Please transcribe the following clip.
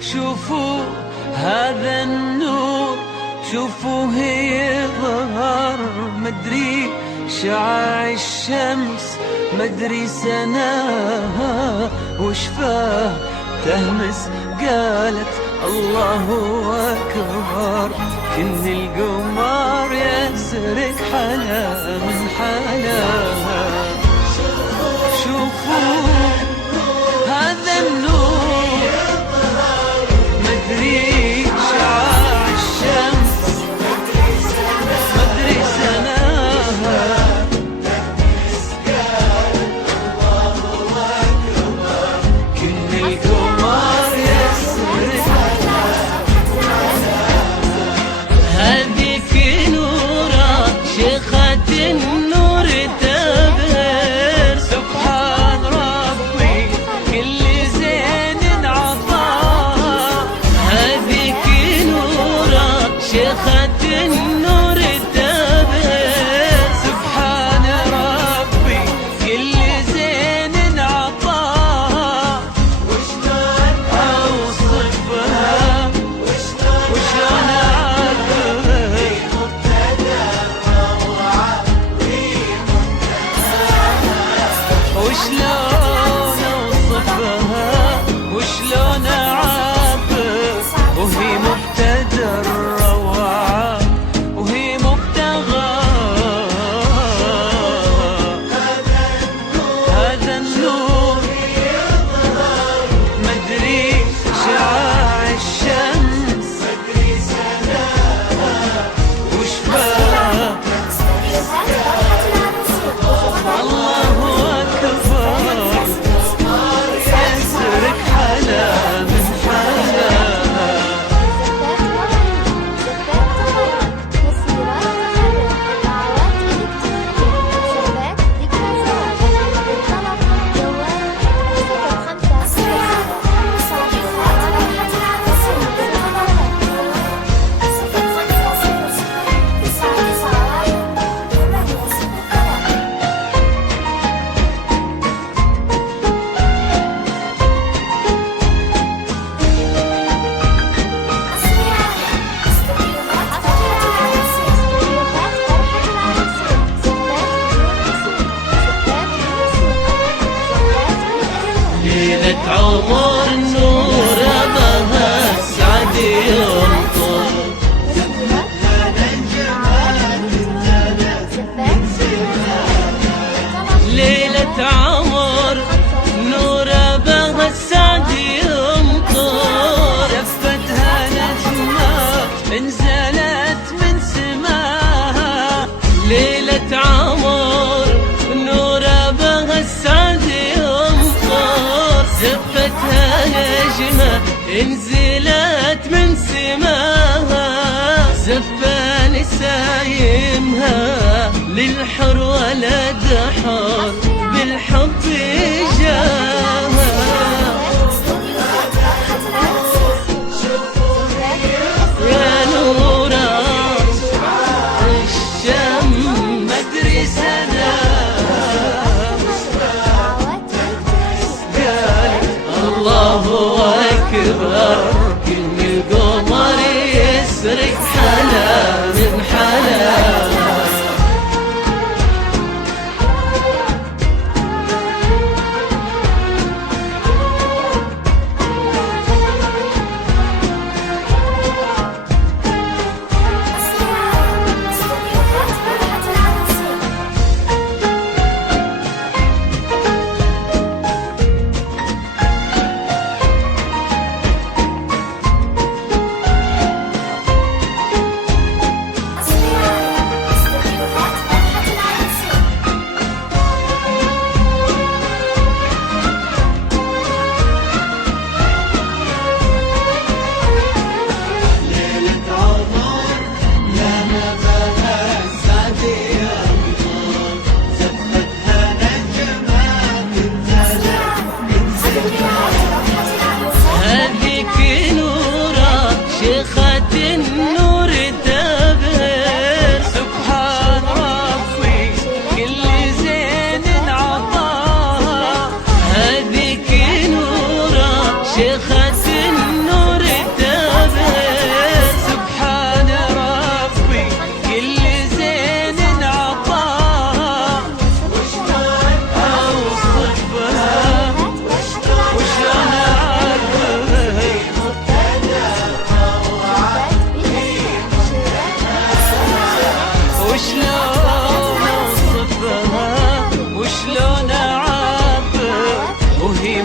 شوفوا هذا النور، شوفوا يظهر مدري شعاع الشمس، مدري سناها وشفاه تهمس قالت الله أكبر. كن القمر يسرق حلا من حلاها. شوفوا هذا النور، مدري شعاع الشمس، مدري سناها كن القمر يسرق. هذيك نورة شيخة النور تبهر، سبحان ربي كل زين عطاه. هذيك نورة شيخة النور تبهر، سبحان ربي كل زين عطاه. وشلون أوصفها وشلون وشلون اوصفها وشلون اعبر، وهي مبتدى الروعة وهي مبتغى. هذا النور مدري شعاع الشمس، مدري سناها وشفاها. الله يسرق حلا من حلاها. ليلة عمر نور بها السعد ينطر، ليلة عمر نور بها السعد يمطر. زفتها نجمة انزلت من سماها، ليلة عمر نور بها السعد يمطر. زفتها نجمة انزلت من سماها، زفة نسايمها للحر ولا دحر بالحب جاها. يا نورا الشم مدري سناها، الله أكبر كل القمر يسرق حلا من حلاها. وهي